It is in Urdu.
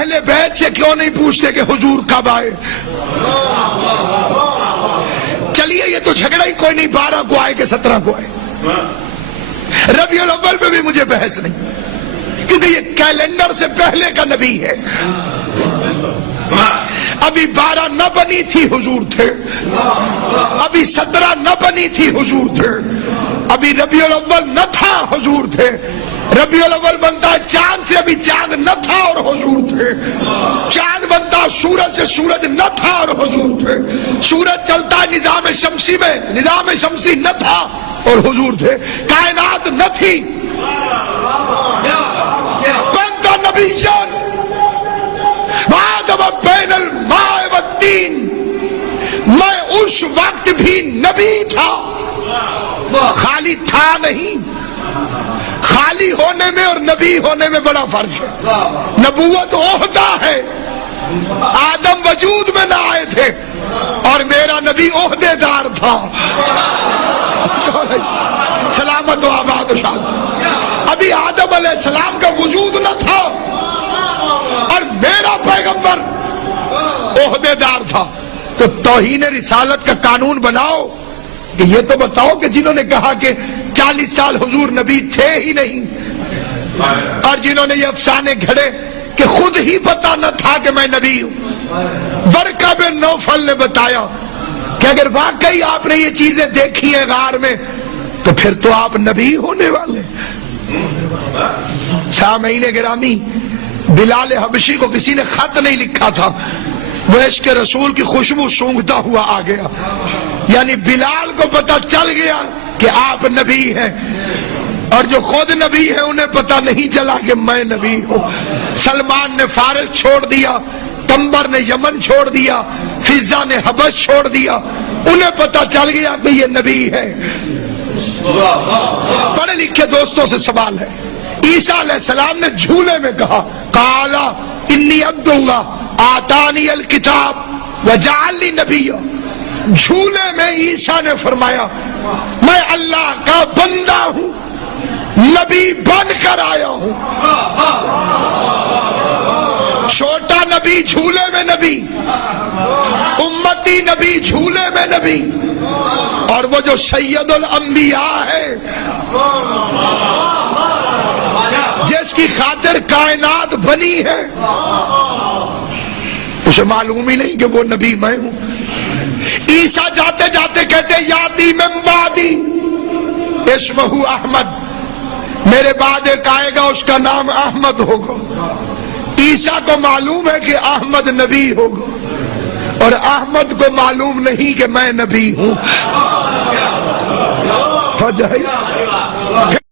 اہل بیت سے کیوں نہیں پوچھتے کہ حضور کب آئے؟ چلیے یہ تو جھگڑا ہی کوئی نہیں 12 کو آئے کہ 17 کو آئے، ربیع الاول پہ بھی مجھے بحث نہیں، کیونکہ یہ کیلنڈر سے پہلے کا نبی ہے۔ ابھی 12 نہ بنی تھی حضور تھے، ابھی 17 نہ بنی تھی حضور تھے، ابھی ربیع الاول نہ تھا حضور تھے، ربیع الاول بنتا ہے چاند سے، ابھی چاند نہ تھا اور حضور تھے، چاند بنتا سورج سے، سورج نہ تھا اور حضور تھے، سورج چلتا ہے نظام شمسی میں، نظام شمسی نہ تھا اور حضور تھے، کائنات نہ تھی، بنتا نبی جان وآدم بین الماء والتین، میں اس وقت بھی نبی تھا، خالی تھا نہیں، خالی ہونے میں اور نبی ہونے میں بڑا فرق ہے۔ نبوت عہدہ ہے، آدم وجود میں نہ آئے تھے اور میرا نبی عہدے دار تھا، سلامت و آباد و شاد۔ ابھی آدم علیہ السلام کا وجود نہ تھا اور میرا پیغمبر عہدے دار تھا، تو توہین رسالت کا قانون بناؤ کہ یہ تو بتاؤ کہ جنہوں نے کہا کہ 40 سال حضور نبی تھے ہی نہیں، اور جنہوں نے یہ افسانے گھڑے کہ خود ہی پتا نہ تھا کہ میں نبی ہوں، ورقہ بن نوفل نے بتایا کہ اگر واقعی آپ نے یہ چیزیں دیکھی ہیں غار میں تو پھر تو آپ نبی ہونے والے۔ سامعین گرامی، بلال حبشی کو کسی نے خط نہیں لکھا تھا، وہ عشق رسول کی خوشبو سونگھتا ہوا آ گیا، یعنی بلال کو پتا چل گیا کہ آپ نبی ہیں، اور جو خود نبی ہیں انہیں پتا نہیں چلا کہ میں نبی ہوں۔ سلمان نے فارس چھوڑ دیا، تمبر نے یمن چھوڑ دیا، فضہ نے حبش چھوڑ دیا، انہیں پتا چل گیا کہ یہ نبی ہے۔ پڑھے لکھے دوستوں سے سوال ہے، عیسیٰ علیہ السلام نے جھولے میں کہا قالا انی عبد اللہ آتانی الکتاب وجعلنی نبیا، جھولے میں عیسیٰ نے فرمایا میں اللہ کا بندہ ہوں، نبی بن کر آیا ہوں۔ چھوٹا نبی جھولے میں نبی، امتی نبی جھولے میں نبی، اور وہ جو سید الانبیاء ہے جس کی خاطر کائنات بنی ہے، اسے معلوم ہی نہیں کہ وہ نبی میں ہوں۔ عیسیٰ جاتے جاتے کہتے یاتی من بعدی اسمہ احمد، میرے بعد ایک آئے گا اس کا نام احمد ہوگا۔ عیسیٰ کو معلوم ہے کہ احمد نبی ہوگا، اور احمد کو معلوم نہیں کہ میں نبی ہوں۔